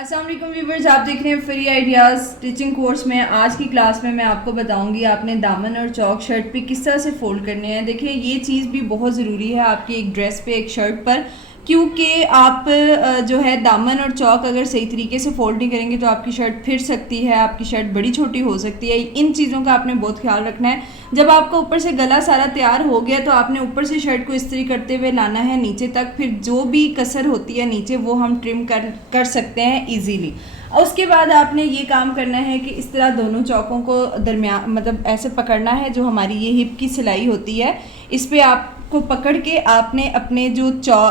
अस्सलाम वालेकुम व्यूवर्स, आप देख रहे हैं फ्री आइडियाज़ स्टिचिंग कोर्स में। आज की क्लास में मैं आपको बताऊंगी आपने दामन और चौक शर्ट पे किस तरह से फोल्ड करने हैं। देखिए ये चीज़ भी बहुत ज़रूरी है आपकी एक ड्रेस पे, एक शर्ट पर, क्योंकि आप जो है दामन और चौक अगर सही तरीके से फोल्ड नहीं करेंगे तो आपकी शर्ट फिर सकती है, आपकी शर्ट बड़ी छोटी हो सकती है। इन चीज़ों का आपने बहुत ख्याल रखना है। जब आपका ऊपर से गला सारा तैयार हो गया तो आपने ऊपर से शर्ट को इस्त्री करते हुए लाना है नीचे तक। फिर जो भी कसर होती है नीचे वो हम ट्रिम कर सकते हैं इजीली। और उसके बाद आपने ये काम करना है कि इस तरह दोनों चौकों को दरमियान मतलब ऐसे पकड़ना है। जो हमारी ये हिप की सिलाई होती है इस पर आपको पकड़ के आपने अपने जो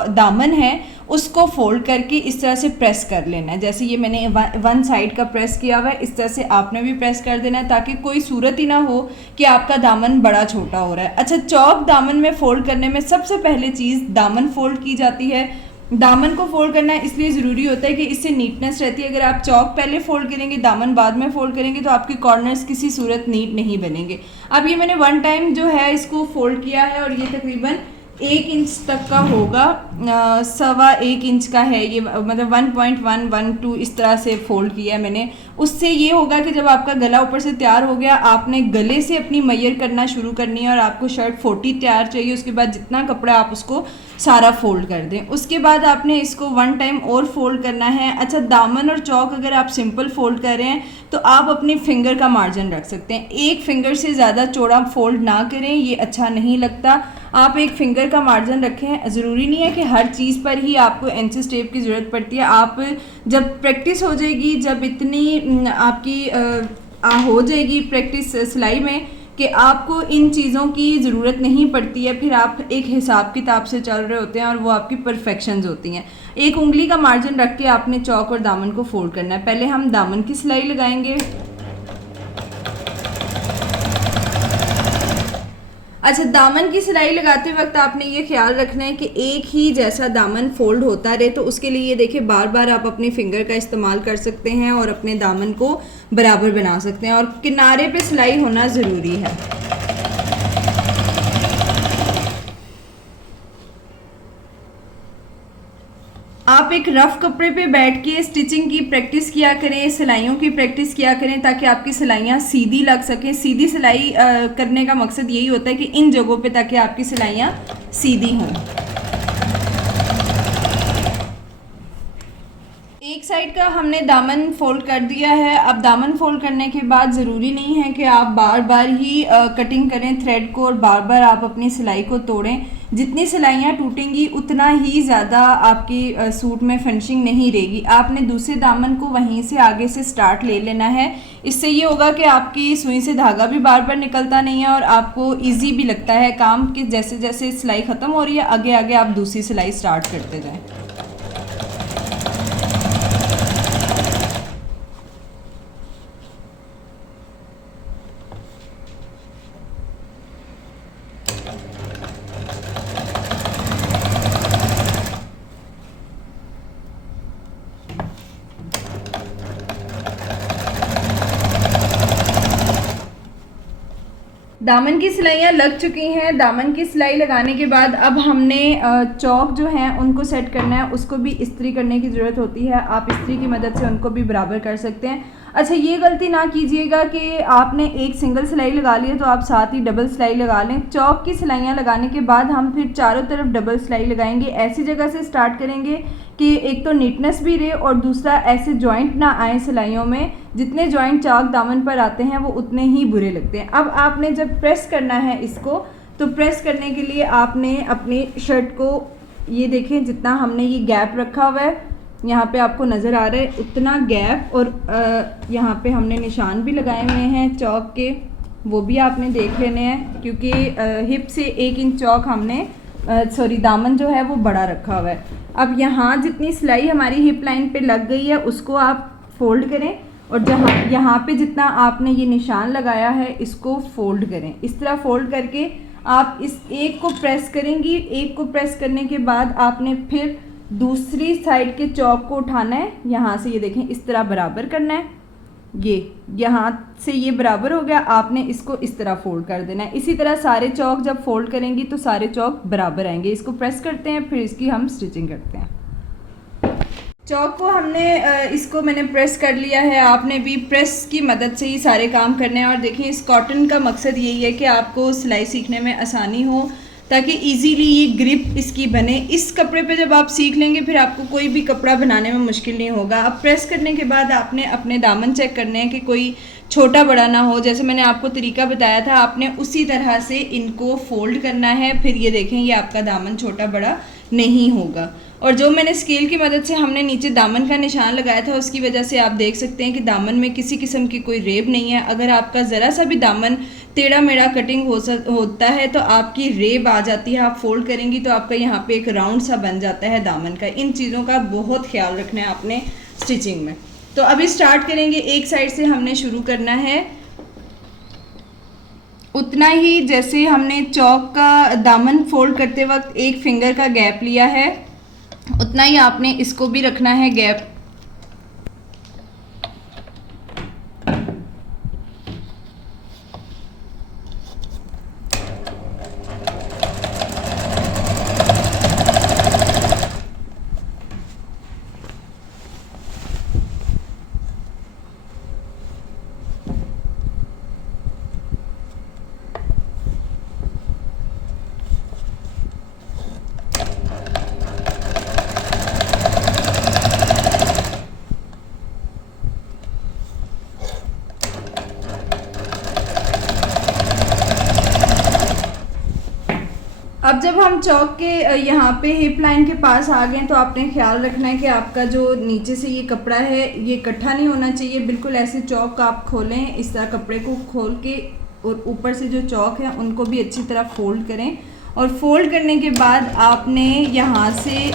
दामन है उसको फोल्ड करके इस तरह से प्रेस कर लेना है। जैसे ये मैंने वन साइड का प्रेस किया हुआ है, इस तरह से आपने भी प्रेस कर देना है ताकि कोई सूरत ही ना हो कि आपका दामन बड़ा छोटा हो रहा है। अच्छा, चौक दामन में फोल्ड करने में सबसे पहले चीज़ दामन फोल्ड की जाती है। दामन को फोल्ड करना इसलिए ज़रूरी होता है कि इससे नीटनेस रहती है। अगर आप चौक पहले फोल्ड करेंगे, दामन बाद में फोल्ड करेंगे तो आपके कॉर्नर्स किसी सूरत नीट नहीं बनेंगे। अब ये मैंने वन टाइम जो है इसको फोल्ड किया है और ये तकरीबन 1 इंच तक का होगा, 1.25 इंच का है ये, मतलब 1.112 इस तरह से फोल्ड किया है मैंने। उससे ये होगा कि जब आपका गला ऊपर से तैयार हो गया आपने गले से अपनी मैयर करना शुरू करनी है और आपको शर्ट 40 तैयार चाहिए। उसके बाद जितना कपड़ा आप उसको सारा फोल्ड कर दें। उसके बाद आपने इसको वन टाइम और फोल्ड करना है। अच्छा, दामन और चौक अगर आप सिंपल फोल्ड कर रहे हैं तो आप अपनी फिंगर का मार्जिन रख सकते हैं। एक फिंगर से ज़्यादा चौड़ा फोल्ड ना करें, ये अच्छा नहीं लगता। आप एक फिंगर का मार्जिन रखें। ज़रूरी नहीं है कि हर चीज़ पर ही आपको इंचेस टेप की ज़रूरत पड़ती है। आप जब प्रैक्टिस हो जाएगी, जब इतनी आपकी हो जाएगी प्रैक्टिस सिलाई में कि आपको इन चीज़ों की ज़रूरत नहीं पड़ती है, फिर आप एक हिसाब किताब से चल रहे होते हैं और वो आपकी परफेक्शंस होती हैं। एक उंगली का मार्जिन रख के आपने चौक और दामन को फोल्ड करना है। पहले हम दामन की सिलाई लगाएंगे। अच्छा, दामन की सिलाई लगाते वक्त आपने ये ख्याल रखना है कि एक ही जैसा दामन फोल्ड होता रहे। तो उसके लिए ये देखिए बार बार आप अपनी फिंगर का इस्तेमाल कर सकते हैं और अपने दामन को बराबर बना सकते हैं, और किनारे पे सिलाई होना ज़रूरी है। आप एक रफ़ कपड़े पे बैठ के स्टिचिंग की प्रैक्टिस किया करें, सिलाइयों की प्रैक्टिस किया करें ताकि आपकी सिलाइयाँ सीधी लग सकें। सीधी सिलाई करने का मकसद यही होता है कि इन जगहों पे ताकि आपकी सिलाइयाँ सीधी हों। एक साइड का हमने दामन फोल्ड कर दिया है। अब दामन फोल्ड करने के बाद ज़रूरी नहीं है कि आप बार बार ही कटिंग करें थ्रेड को और बार बार आप अपनी सिलाई को तोड़ें। जितनी सिलाइयाँ टूटेंगी उतना ही ज़्यादा आपकी सूट में फिनिशिंग नहीं रहेगी। आपने दूसरे दामन को वहीं से आगे से स्टार्ट ले लेना है। इससे ये होगा कि आपकी सुई से धागा भी बार बार निकलता नहीं है और आपको ईजी भी लगता है काम कि जैसे जैसे सिलाई ख़त्म हो रही है आगे आगे आप दूसरी सिलाई स्टार्ट करते जाएँ। दामन की सिलाइयाँ लग चुकी हैं। दामन की सिलाई लगाने के बाद अब हमने चौक जो हैं उनको सेट करना है। उसको भी इस्त्री करने की ज़रूरत होती है, आप इस्त्री की मदद से उनको भी बराबर कर सकते हैं। अच्छा, ये गलती ना कीजिएगा कि आपने एक सिंगल सिलाई लगा ली है तो आप साथ ही डबल सिलाई लगा लें। चौक की सिलाइयाँ लगाने के बाद हम फिर चारों तरफ डबल सिलाई लगाएंगे। ऐसी जगह से स्टार्ट करेंगे कि एक तो नीटनेस भी रहे और दूसरा ऐसे जॉइंट ना आए सिलाइयों में। जितने जॉइंट चौक दामन पर आते हैं वो उतने ही बुरे लगते हैं। अब आपने जब प्रेस करना है इसको, तो प्रेस करने के लिए आपने अपनी शर्ट को, ये देखें जितना हमने ये गैप रखा हुआ है यहाँ पे आपको नज़र आ रहा है उतना गैप, और यहाँ पे हमने निशान भी लगाए हुए हैं चौक के, वो भी आपने देख लेने हैं क्योंकि हिप से 1 इंच चौक हमने दामन जो है वो बड़ा रखा हुआ है। अब यहाँ जितनी सिलाई हमारी हिप लाइन पे लग गई है उसको आप फोल्ड करें और जहाँ यहाँ पे जितना आपने ये निशान लगाया है इसको फोल्ड करें। इस तरह फोल्ड करके आप इस एक को प्रेस करेंगी। एक को प्रेस करने के बाद आपने फिर दूसरी साइड के चौक को उठाना है, यहाँ से ये देखें इस तरह बराबर करना है। ये यहाँ से ये बराबर हो गया, आपने इसको इस तरह फोल्ड कर देना है। इसी तरह सारे चौक जब फोल्ड करेंगी तो सारे चौक बराबर आएंगे। इसको प्रेस करते हैं, फिर इसकी हम स्टिचिंग करते हैं। चौक को हमने इसको मैंने प्रेस कर लिया है। आपने भी प्रेस की मदद से ही सारे काम करने हैं। और देखिए इस कॉटन का मकसद यही है कि आपको सिलाई सीखने में आसानी हो, ताकि इजीली ये ग्रिप इसकी बने। इस कपड़े पे जब आप सीख लेंगे फिर आपको कोई भी कपड़ा बनाने में मुश्किल नहीं होगा। अब प्रेस करने के बाद आपने अपने दामन चेक करने हैं कि कोई छोटा बड़ा ना हो। जैसे मैंने आपको तरीका बताया था, आपने उसी तरह से इनको फोल्ड करना है। फिर ये देखें, ये आपका दामन छोटा बड़ा नहीं होगा। और जो मैंने स्केल की मदद से हमने नीचे दामन का निशान लगाया था, उसकी वजह से आप देख सकते हैं कि दामन में किसी किस्म की कोई रेब नहीं है। अगर आपका ज़रा सा भी दामन टेढ़ा मेढ़ा कटिंग होता है तो आपकी रेब आ जाती है। आप फोल्ड करेंगी तो आपका यहाँ पे एक राउंड सा बन जाता है दामन का। इन चीज़ों का बहुत ख्याल रखना है आपने स्टिचिंग में। तो अभी स्टार्ट करेंगे। एक साइड से हमने शुरू करना है, उतना ही जैसे हमने चौक का दामन फोल्ड करते वक्त एक फिंगर का गैप लिया है, उतना ही आपने इसको भी रखना है गैप। अब जब हम चौक के यहाँ पे हिप लाइन के पास आ गए तो आपने ख्याल रखना है कि आपका जो नीचे से ये कपड़ा है ये इकट्ठा नहीं होना चाहिए। बिल्कुल ऐसे चौक आप खोलें, इस तरह कपड़े को खोल के, और ऊपर से जो चौक है उनको भी अच्छी तरह फोल्ड करें। और फोल्ड करने के बाद आपने यहाँ से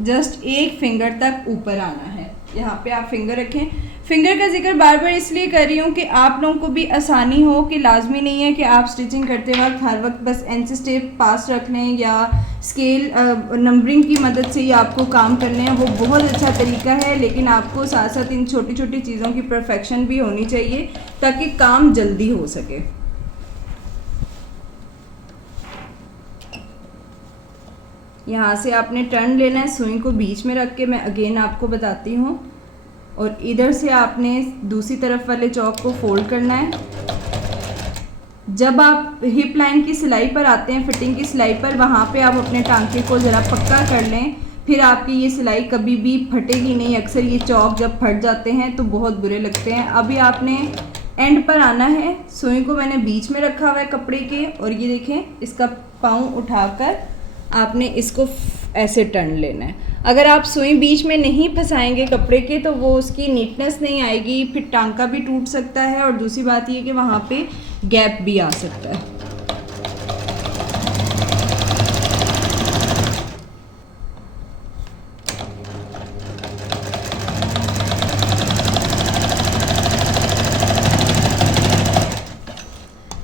जस्ट एक फिंगर तक ऊपर आना है। यहाँ पे आप फिंगर रखें। फिंगर का जिक्र बार बार इसलिए कर रही हूँ कि आप लोगों को भी आसानी हो, कि लाजमी नहीं है कि आप स्टिचिंग करते वक्त हर वक्त बस एंच स्टेप पास रख लें या स्केल नंबरिंग की मदद से ही आपको काम करने हैं। वो बहुत अच्छा तरीका है, लेकिन आपको साथ साथ इन छोटी छोटी चीज़ों की परफेक्शन भी होनी चाहिए ताकि काम जल्दी हो सके। यहाँ से आपने टर्न लेना है, सुई को बीच में रख के, मैं अगेन आपको बताती हूँ। और इधर से आपने दूसरी तरफ वाले चौक को फोल्ड करना है। जब आप हिप लाइन की सिलाई पर आते हैं, फिटिंग की सिलाई पर, वहाँ पे आप अपने टांके को ज़रा पक्का कर लें, फिर आपकी ये सिलाई कभी भी फटेगी नहीं। अक्सर ये चौक जब फट जाते हैं तो बहुत बुरे लगते हैं। अभी आपने एंड पर आना है। सुई को मैंने बीच में रखा हुआ है कपड़े के, और ये देखें, इसका पाँव उठाकर आपने इसको ऐसे टर्न लेना है। अगर आप सुई बीच में नहीं फंसाएंगे कपड़े के तो वो उसकी नीटनेस नहीं आएगी, फिर टांका भी टूट सकता है, और दूसरी बात ये कि वहाँ पे गैप भी आ सकता है।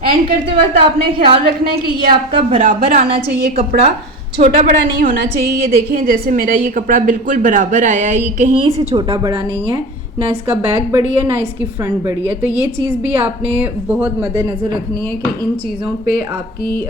एंड करते वक्त आपने ख्याल रखना है कि ये आपका बराबर आना चाहिए, कपड़ा छोटा बड़ा नहीं होना चाहिए। ये देखें, जैसे मेरा ये कपड़ा बिल्कुल बराबर आया है, ये कहीं से छोटा बड़ा नहीं है, ना इसका बैक बड़ी है ना इसकी फ्रंट बड़ी है। तो ये चीज़ भी आपने बहुत मद्देनज़र रखनी है कि इन चीज़ों पे आपकी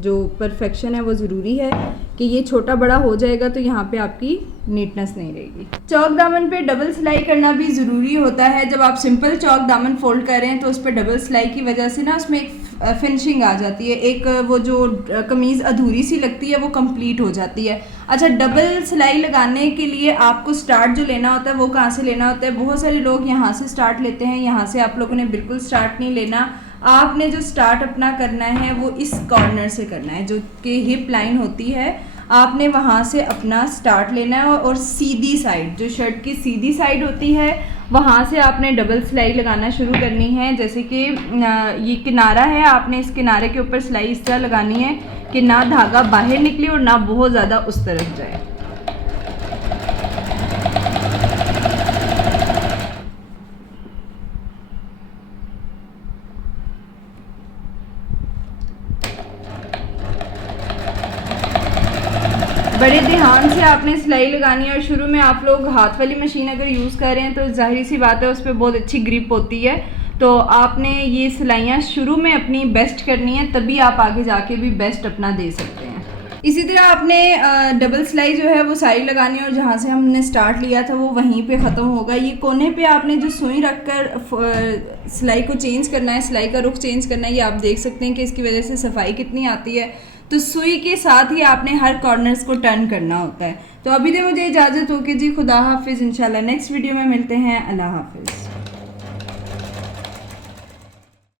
जो परफेक्शन है वो ज़रूरी है कि ये छोटा बड़ा हो जाएगा तो यहाँ पे आपकी नीटनेस नहीं रहेगी। चौक दामन पे डबल सिलाई करना भी ज़रूरी होता है। जब आप सिंपल चौक दामन फोल्ड कर रहे हैं तो उस पर डबल सिलाई की वजह से ना उसमें एक फिनिशिंग आ जाती है, एक वो जो कमीज़ अधूरी सी लगती है वो कंप्लीट हो जाती है। अच्छा, डबल सिलाई लगाने के लिए आपको स्टार्ट जो लेना होता है वो कहाँ से लेना होता है? बहुत सारे लोग यहाँ से स्टार्ट लेते हैं। यहाँ से आप लोगों ने बिल्कुल स्टार्ट नहीं लेना। आपने जो स्टार्ट अपना करना है वो इस कॉर्नर से करना है, जो कि हिप लाइन होती है। आपने वहाँ से अपना स्टार्ट लेना है और सीधी साइड, जो शर्ट की सीधी साइड होती है, वहाँ से आपने डबल सिलाई लगाना शुरू करनी है। जैसे कि ये किनारा है, आपने इस किनारे के ऊपर सिलाई इस तरह लगानी है कि ना धागा बाहर निकले और ना बहुत ज़्यादा उस तरफ जाए। बड़े ध्यान से आपने सिलाई लगानी है। और शुरू में आप लोग हाथ वाली मशीन अगर यूज़ कर रहे हैं तो जाहिर सी बात है उस पर बहुत अच्छी ग्रिप होती है, तो आपने ये सिलाइयाँ शुरू में अपनी बेस्ट करनी है, तभी आप आगे जाके भी बेस्ट अपना दे सकते हैं। इसी तरह आपने डबल सिलाई जो है वो सारी लगानी है और जहाँ से हमने स्टार्ट लिया था वो वहीं पे ख़त्म होगा। ये कोने पे आपने जो सुई रख कर सिलाई को चेंज करना है, सिलाई का रुख चेंज करना है, ये आप देख सकते हैं कि इसकी वजह से सफाई कितनी आती है। तो सुई के साथ ही आपने हर कॉर्नर्स को टर्न करना होता है। तो अभी दे मुझे इजाज़त हो कि जी खुदा हाफिज़, इंशाल्लाह नेक्स्ट वीडियो में मिलते हैं। अल्लाह हाफिज़।